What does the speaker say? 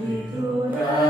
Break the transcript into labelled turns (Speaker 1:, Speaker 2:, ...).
Speaker 1: Little